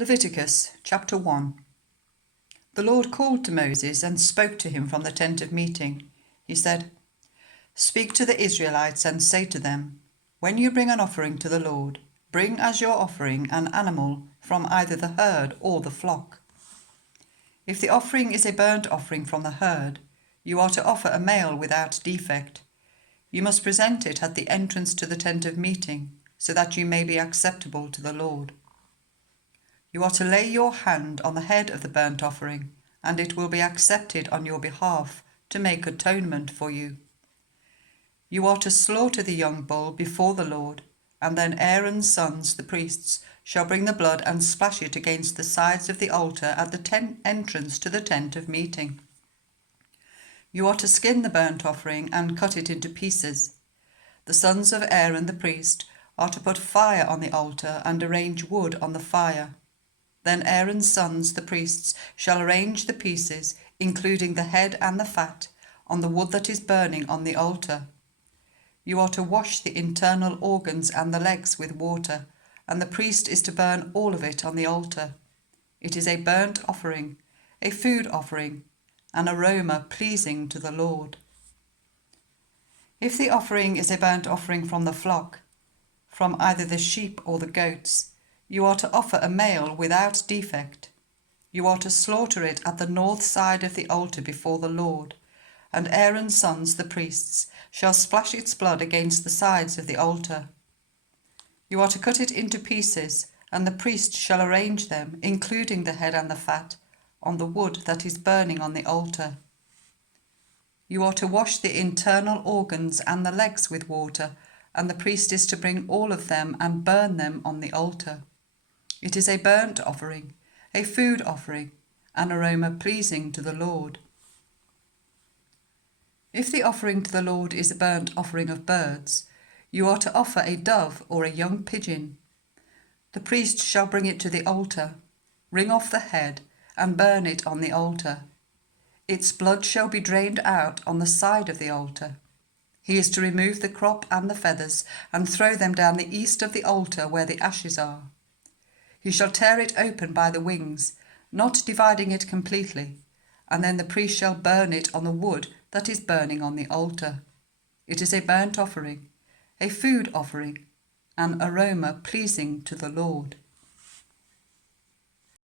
Leviticus chapter 1. The Lord called to Moses and spoke to him from the tent of meeting. He said, "Speak to the Israelites and say to them, when you bring an offering to the Lord, bring as your offering an animal from either the herd or the flock. If the offering is a burnt offering from the herd, you are to offer a male without defect. You must present it at the entrance to the tent of meeting, so that you may be acceptable to the Lord. You are to lay your hand on the head of the burnt offering, and it will be accepted on your behalf to make atonement for you. You are to slaughter the young bull before the Lord, and then Aaron's sons, the priests, shall bring the blood and splash it against the sides of the altar at the entrance to the tent of meeting. You are to skin the burnt offering and cut it into pieces. The sons of Aaron the priest are to put fire on the altar and arrange wood on the fire. Then Aaron's sons, the priests, shall arrange the pieces, including the head and the fat, on the wood that is burning on the altar. You are to wash the internal organs and the legs with water, and the priest is to burn all of it on the altar. It is a burnt offering, a food offering, an aroma pleasing to the Lord. If the offering is a burnt offering from the flock, from either the sheep or the goats, you are to offer a male without defect. You are to slaughter it at the north side of the altar before the Lord, and Aaron's sons, the priests, shall splash its blood against the sides of the altar. You are to cut it into pieces, and the priest shall arrange them, including the head and the fat, on the wood that is burning on the altar. You are to wash the internal organs and the legs with water, and the priest is to bring all of them and burn them on the altar. It is a burnt offering, a food offering, an aroma pleasing to the Lord. If the offering to the Lord is a burnt offering of birds, you are to offer a dove or a young pigeon. The priest shall bring it to the altar, wring off the head, and burn it on the altar. Its blood shall be drained out on the side of the altar. He is to remove the crop and the feathers and throw them down the east of the altar where the ashes are. He shall tear it open by the wings, not dividing it completely, and then the priest shall burn it on the wood that is burning on the altar. It is a burnt offering, a food offering, an aroma pleasing to the Lord.